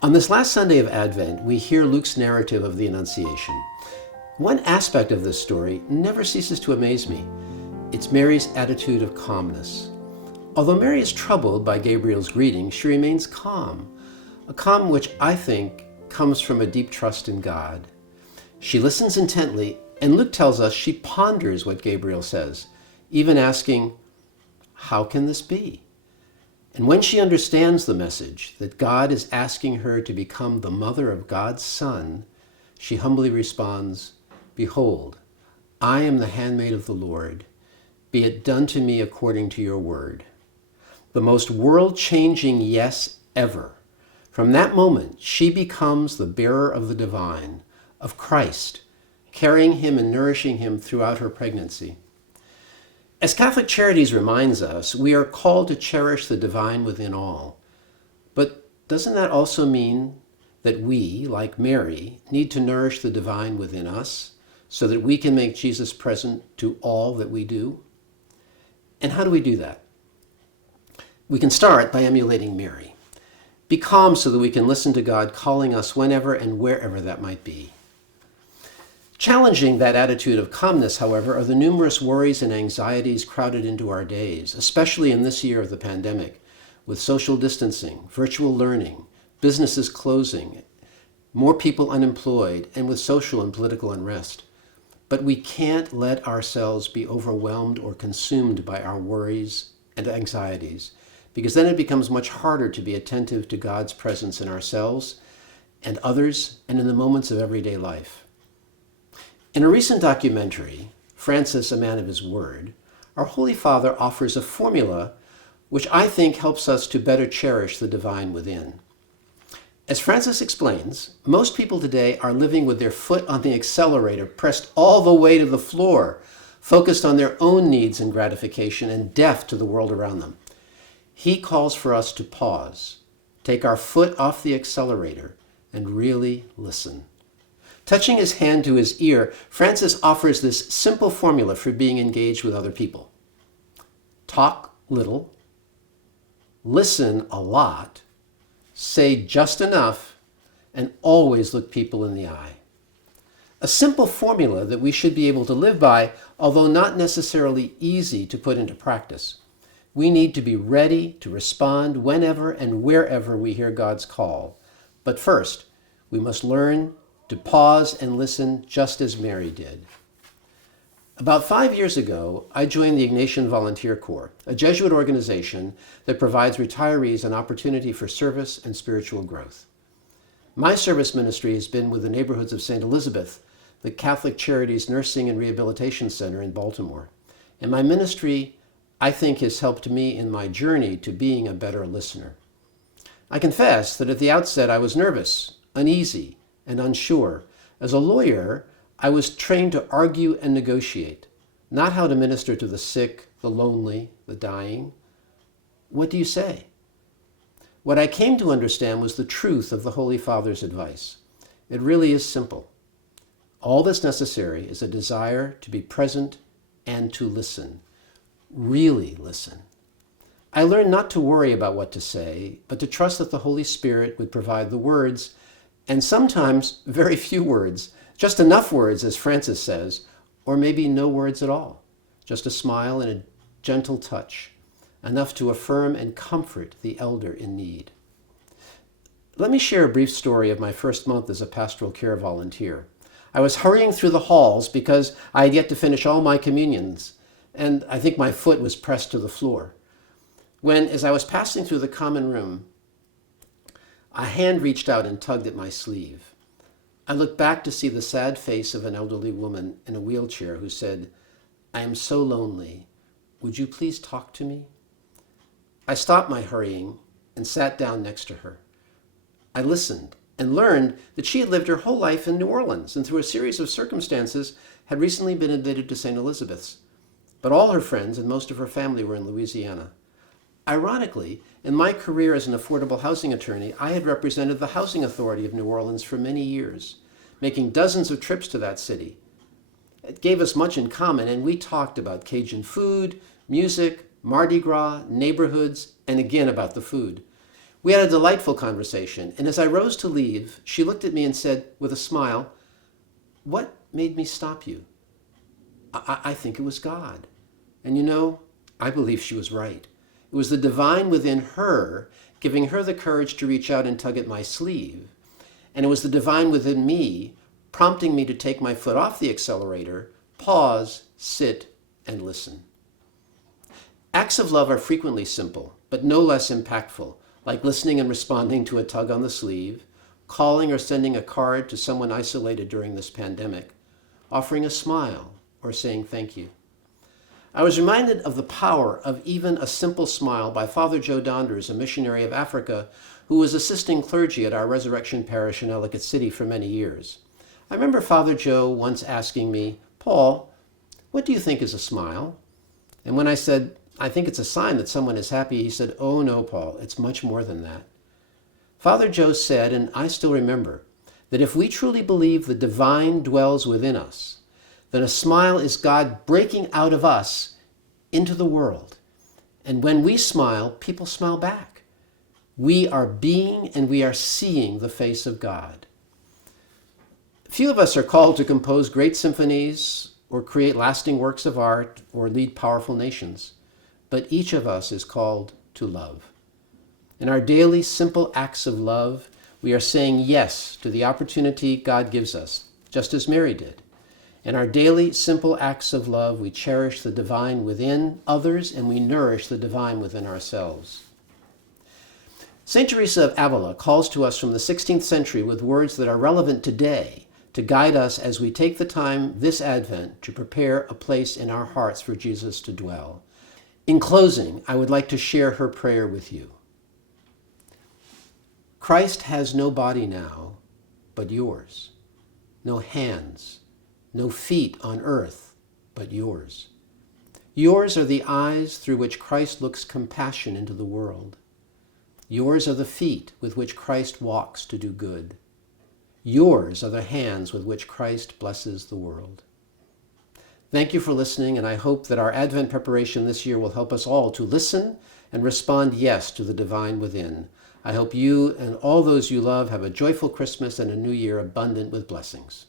On this last Sunday of Advent, we hear Luke's narrative of the Annunciation. One aspect of this story never ceases to amaze me. It's Mary's attitude of calmness. Although Mary is troubled by Gabriel's greeting, she remains calm, a calm which I think comes from a deep trust in God. She listens intently, and Luke tells us she ponders what Gabriel says, even asking, "How can this be?" And when she understands the message that God is asking her to become the mother of God's Son, she humbly responds, "Behold, I am the handmaid of the Lord. Be it done to me according to your word." The most world-changing yes ever. From that moment, she becomes the bearer of the divine, of Christ, carrying him and nourishing him throughout her pregnancy. As Catholic Charities reminds us, we are called to cherish the divine within all. But doesn't that also mean that we, like Mary, need to nourish the divine within us so that we can make Jesus present to all that we do? And how do we do that? We can start by emulating Mary. Be calm so that we can listen to God calling us whenever and wherever that might be. Challenging that attitude of calmness, however, are the numerous worries and anxieties crowded into our days, especially in this year of the pandemic, with social distancing, virtual learning, businesses closing, more people unemployed, and with social and political unrest. But we can't let ourselves be overwhelmed or consumed by our worries and anxieties, because then it becomes much harder to be attentive to God's presence in ourselves and others and in the moments of everyday life. In a recent documentary, Francis, a Man of His Word, our Holy Father offers a formula which I think helps us to better cherish the divine within. As Francis explains, most people today are living with their foot on the accelerator, pressed all the way to the floor, focused on their own needs and gratification, and deaf to the world around them. He calls for us to pause, take our foot off the accelerator, and really listen. Touching his hand to his ear, Francis offers this simple formula for being engaged with other people. Talk little, listen a lot, say just enough, and always look people in the eye. A simple formula that we should be able to live by, although not necessarily easy to put into practice. We need to be ready to respond whenever and wherever we hear God's call. But first, we must learn to pause and listen just as Mary did. About 5 years ago, I joined the Ignatian Volunteer Corps, a Jesuit organization that provides retirees an opportunity for service and spiritual growth. My service ministry has been with the neighborhoods of St. Elizabeth, the Catholic Charities Nursing and Rehabilitation Center in Baltimore. And my ministry, I think, has helped me in my journey to being a better listener. I confess that at the outset I was nervous, uneasy, and unsure. As a lawyer, I was trained to argue and negotiate, not how to minister to the sick, the lonely, the dying. What do you say? What I came to understand was the truth of the Holy Father's advice. It really is simple. All that's necessary is a desire to be present and to listen. Really listen. I learned not to worry about what to say, but to trust that the Holy Spirit would provide the words, and sometimes very few words, just enough words, as Francis says, or maybe no words at all, just a smile and a gentle touch, enough to affirm and comfort the elder in need. Let me share a brief story of my first month as a pastoral care volunteer. I was hurrying through the halls because I had yet to finish all my communions, and I think my foot was pressed to the floor, when, as I was passing through the common room, a hand reached out and tugged at my sleeve. I looked back to see the sad face of an elderly woman in a wheelchair who said, "I am so lonely. Would you please talk to me?" I stopped my hurrying and sat down next to her. I listened and learned that she had lived her whole life in New Orleans and through a series of circumstances had recently been admitted to St. Elizabeth's. But all her friends and most of her family were in Louisiana. Ironically, in my career as an affordable housing attorney, I had represented the Housing Authority of New Orleans for many years, making dozens of trips to that city. It gave us much in common, and we talked about Cajun food, music, Mardi Gras, neighborhoods, and again about the food. We had a delightful conversation, and as I rose to leave, she looked at me and said, with a smile, "What made me stop you?" I think it was God. And you know, I believe she was right. It was the divine within her giving her the courage to reach out and tug at my sleeve. And it was the divine within me prompting me to take my foot off the accelerator, pause, sit, and listen. Acts of love are frequently simple, but no less impactful, like listening and responding to a tug on the sleeve, calling or sending a card to someone isolated during this pandemic, offering a smile, or saying thank you. I was reminded of the power of even a simple smile by Father Joe Donders, a missionary of Africa, who was assisting clergy at our Resurrection Parish in Ellicott City for many years. I remember Father Joe once asking me, "Paul, what do you think is a smile?" And when I said, "I think it's a sign that someone is happy," he said, "Oh no, Paul, it's much more than that." Father Joe said, and I still remember, that if we truly believe the divine dwells within us, then a smile is God breaking out of us into the world. And when we smile, people smile back. We are being and we are seeing the face of God. Few of us are called to compose great symphonies or create lasting works of art or lead powerful nations, but each of us is called to love. In our daily simple acts of love, we are saying yes to the opportunity God gives us, just as Mary did. In our daily simple acts of love, we cherish the divine within others and we nourish the divine within ourselves. St. Teresa of Avila calls to us from the 16th century with words that are relevant today to guide us as we take the time this Advent to prepare a place in our hearts for Jesus to dwell. In closing, I would like to share her prayer with you. Christ has no body now but yours, no hands, no feet on earth but yours. Yours are the eyes through which Christ looks compassion into the world. Yours are the feet with which Christ walks to do good. Yours are the hands with which Christ blesses the world. Thank you for listening, and I hope that our Advent preparation this year will help us all to listen and respond yes to the divine within. I hope you and all those you love have a joyful Christmas and a new year abundant with blessings.